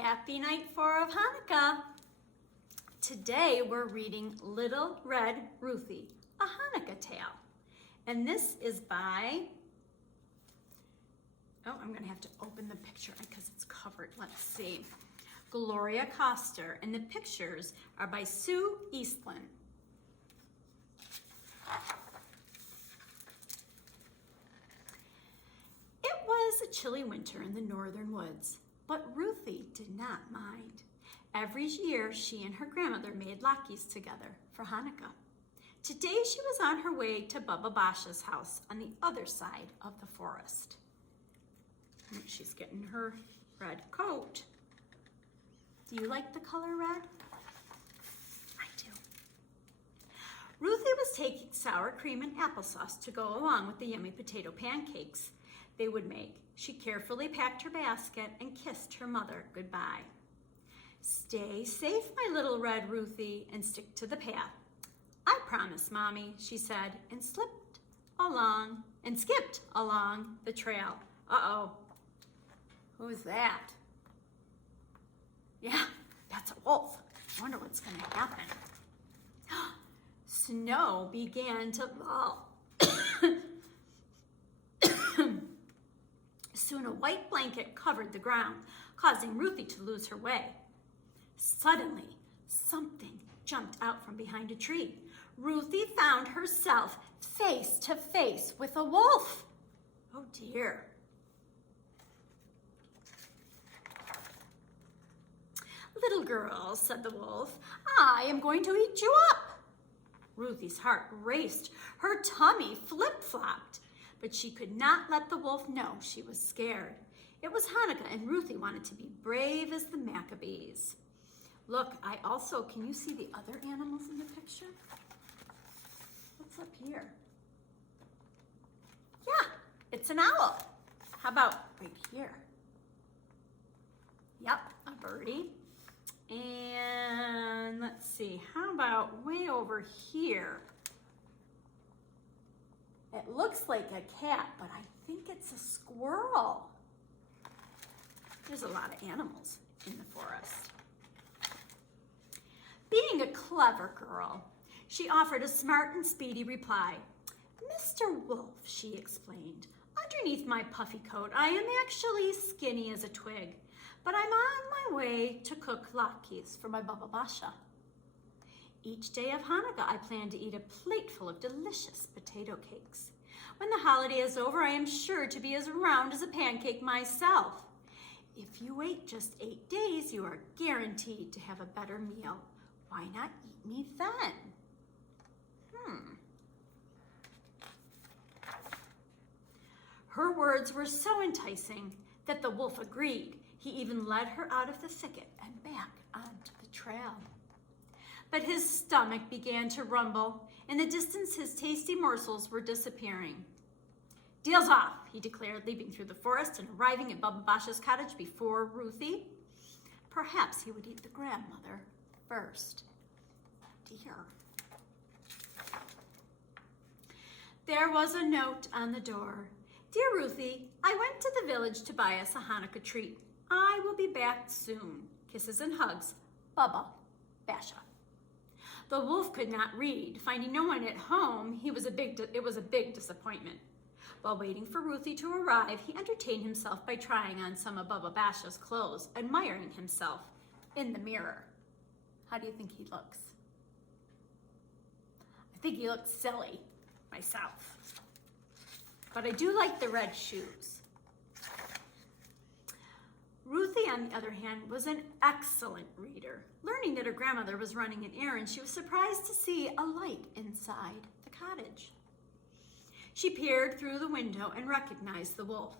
Happy night 4 of Hanukkah. Today we're reading Little Red Ruthie, a Hanukkah tale. And this is by, I'm going to have to open the picture because it's covered. Let's see. Gloria Coster, and the pictures are by Sue Eastland. It was a chilly winter in the northern woods, but Ruthie did not mind. Every year, she and her grandmother made latkes together for Hanukkah. Today, she was on her way to Baba Basha's house on the other side of the forest. She's getting her red coat. Do you like the color red? I do. Ruthie was taking sour cream and applesauce to go along with the yummy potato pancakes they would make. She carefully packed her basket and kissed her mother goodbye. Stay safe, my little Red Ruthie, and stick to the path. I promise, Mommy, she said, and skipped along the trail. Uh-oh. Who is that? Yeah, that's a wolf. I wonder what's going to happen. Snow began to fall. Soon a white blanket covered the ground, causing Ruthie to lose her way. Suddenly, something jumped out from behind a tree. Ruthie found herself face to face with a wolf. Oh dear. Little girl, said the wolf, I am going to eat you up. Ruthie's heart raced. Her tummy flip-flopped, but she could not let the wolf know she was scared. It was Hanukkah, and Ruthie wanted to be brave as the Maccabees. Look, can you see the other animals in the picture? What's up here? Yeah, it's an owl. How about right here? Yep, a birdie. And let's see, how about way over here? It looks like a cat, but I think it's a squirrel. There's a lot of animals in the forest. Being a clever girl, she offered a smart and speedy reply. Mr. Wolf, she explained, underneath my puffy coat, I am actually skinny as a twig, but I'm on my way to cook latkes for my Baba Basha. Each day of Hanukkah, I plan to eat a plateful of delicious potato cakes. When the holiday is over, I am sure to be as round as a pancake myself. If you wait just 8 days, you are guaranteed to have a better meal. Why not eat me then? Her words were so enticing that the wolf agreed. He even led her out of the thicket and back onto the trail. But his stomach began to rumble. In the distance, his tasty morsels were disappearing. Deal's off, he declared, leaping through the forest and arriving at Baba Basha's cottage before Ruthie. Perhaps he would eat the grandmother first. Dear. There was a note on the door. Dear Ruthie, I went to the village to buy us a Hanukkah treat. I will be back soon. Kisses and hugs, Baba Basha. The wolf could not read. Finding no one at home, it was a big disappointment. While waiting for Ruthie to arrive, he entertained himself by trying on some of Baba Basha's clothes, admiring himself in the mirror. How do you think he looks? I think he looks silly myself. But I do like the red shoes. Ruthie, on the other hand, was an excellent reader. Learning that her grandmother was running an errand, she was surprised to see a light inside the cottage. She peered through the window and recognized the wolf.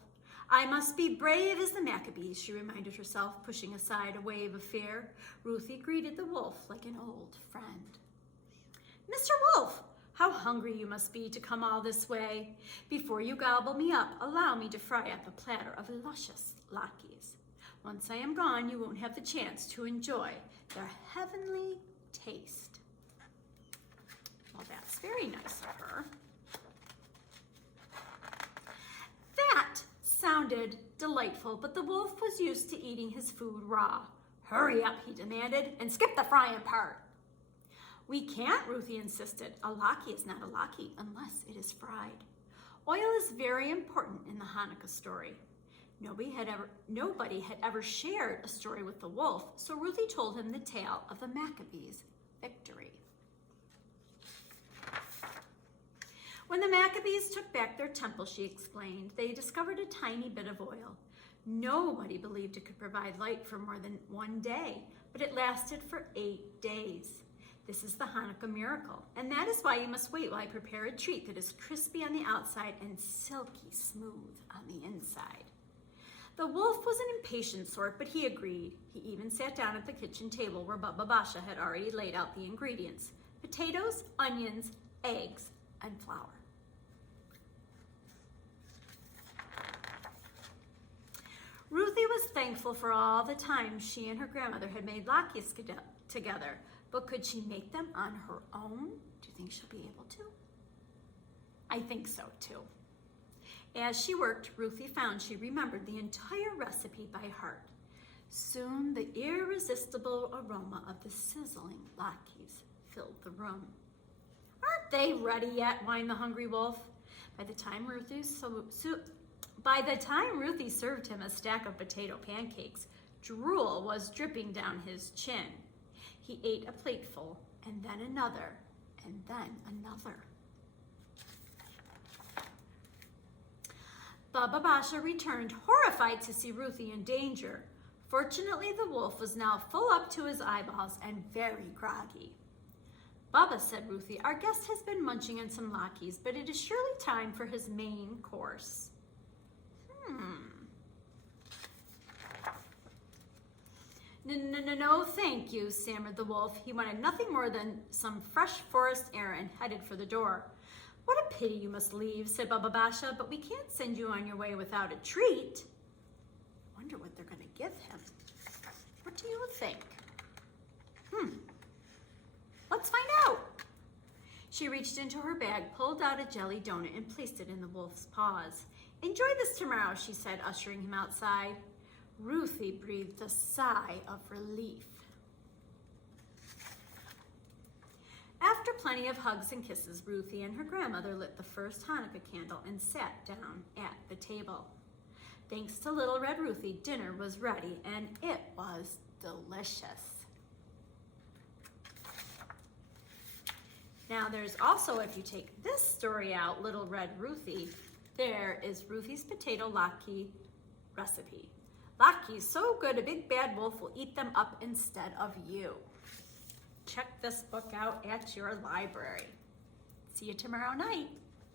I must be brave as the Maccabees, she reminded herself, pushing aside a wave of fear. Ruthie greeted the wolf like an old friend. Mr. Wolf, how hungry you must be to come all this way. Before you gobble me up, allow me to fry up a platter of luscious latkes. Once I am gone, you won't have the chance to enjoy their heavenly taste. Well, that's very nice of her. That sounded delightful, but the wolf was used to eating his food raw. "Hurry up," he demanded, "and skip the frying part." "We can't," Ruthie insisted. "A laki is not a laki unless it is fried." Oil is very important in the Hanukkah story. Nobody had ever shared a story with the wolf, so Ruthie told him the tale of the Maccabees' victory. When the Maccabees took back their temple, she explained, they discovered a tiny bit of oil. Nobody believed it could provide light for more than one day, but it lasted for 8 days. This is the Hanukkah miracle, and that is why you must wait while I prepare a treat that is crispy on the outside and silky smooth on the inside. The wolf was an impatient sort, but he agreed. He even sat down at the kitchen table where Baba Basha had already laid out the ingredients: potatoes, onions, eggs, and flour. Ruthie was thankful for all the time she and her grandmother had made latkes together, but could she make them on her own? Do you think she'll be able to? I think so too. As she worked, Ruthie found she remembered the entire recipe by heart. Soon the irresistible aroma of the sizzling latkes filled the room. "Aren't they ready yet?" whined the hungry wolf. By the time Ruthie served him a stack of potato pancakes, drool was dripping down his chin. He ate a plateful, and then another, and then another. Baba Basha returned, horrified to see Ruthie in danger. Fortunately, the wolf was now full up to his eyeballs and very groggy. "Baba," said Ruthie, "our guest has been munching on some latkes, but it is surely time for his main course." No, thank you," stammered the wolf. He wanted nothing more than some fresh forest air and headed for the door. "What a pity you must leave," said Baba Basha, "but we can't send you on your way without a treat." I wonder what they're going to give him. What do you think? Let's find out. She reached into her bag, pulled out a jelly donut, and placed it in the wolf's paws. "Enjoy this tomorrow," she said, ushering him outside. Ruthie breathed a sigh of relief. After plenty of hugs and kisses, Ruthie and her grandmother lit the first Hanukkah candle and sat down at the table. Thanks to little Red Ruthie, dinner was ready, and it was delicious. Now there's also, if you take this story out, little Red Ruthie, there is Ruthie's potato latke recipe. Latkes so good a big bad wolf will eat them up instead of you. Check this book out at your library. See you tomorrow night.